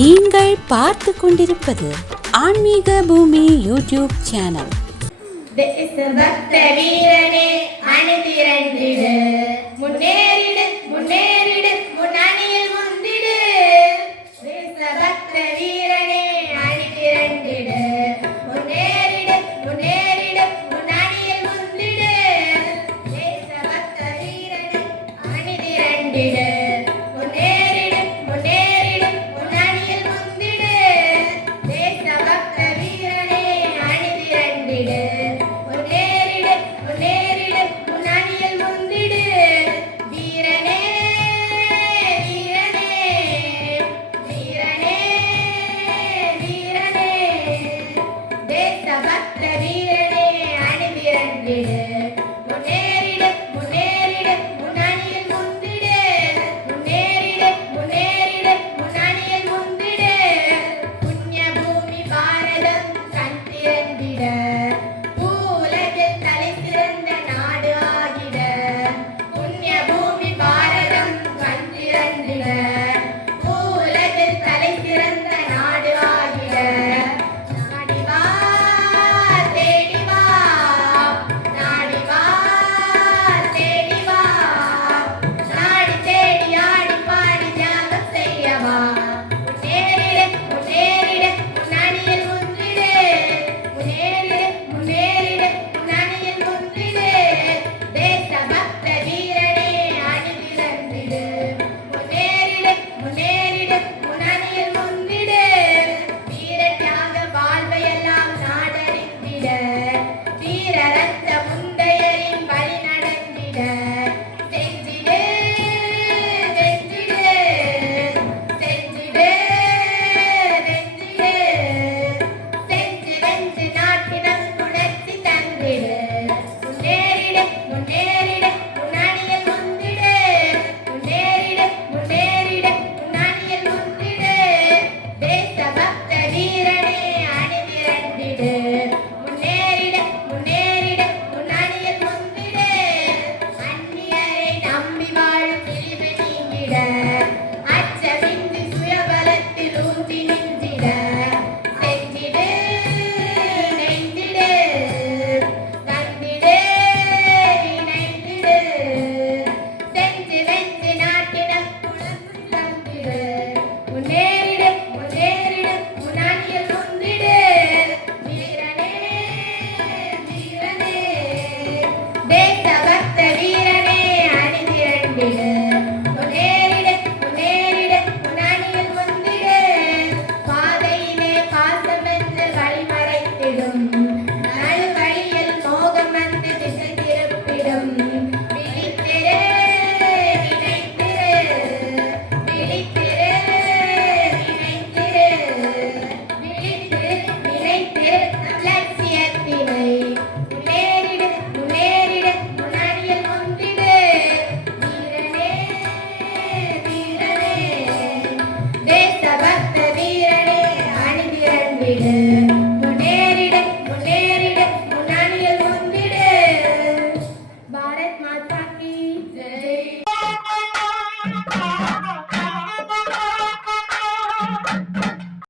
நீங்கள் பார்த்து கொண்டிருப்பது ஆன்மீக பூமி யூடியூப் சேனல். தேசபக்த வீரனே அணிதிரண்டிடு, முன்னேறிடு முன்னேறிடு முன்னணியில் முந்திடு. தேசபக்த வீரனே அணிதிரண்டிடு, முன்னேறிடு முன்னேறிடு முன்னணியில் முந்திடு. தேசபக்த வீரனே அணிதிரண்டிடு, முன்னேறிடு முன்னேறிடு முன்னணியில் முந்திடு. தேசபக்த வீரனே அணிதிரண்டிடு, முன்னேறிடு முன்னேறிடு முன்னணியில் முந்திடு. வீரனே வீரனே வீரனே வீரனே, தேசபக்த வீரனே அணிதிரண்டிடு, முன்னேறிடு முன்னேறிடு முன்னணியில் முந்திடு. முன்னேறிடு முன்னேறிடு முன்னணியில் முந்திடு. புண்ணிய பூமி பாரதம் கண் திறந்திட, பூவுலகில் தலை சிறந்த நாடு ஆகிட. புண்ணிய பூமி பாரதம் கண் திறந்திட, பூவுலகில் தலை சிறந்த நாடு ஆகிட. நாடி வா தேடி வா, நாடி வா தேடி வா, நாடி தேடி ஆடி பாடி தியாகம் செய்யவா.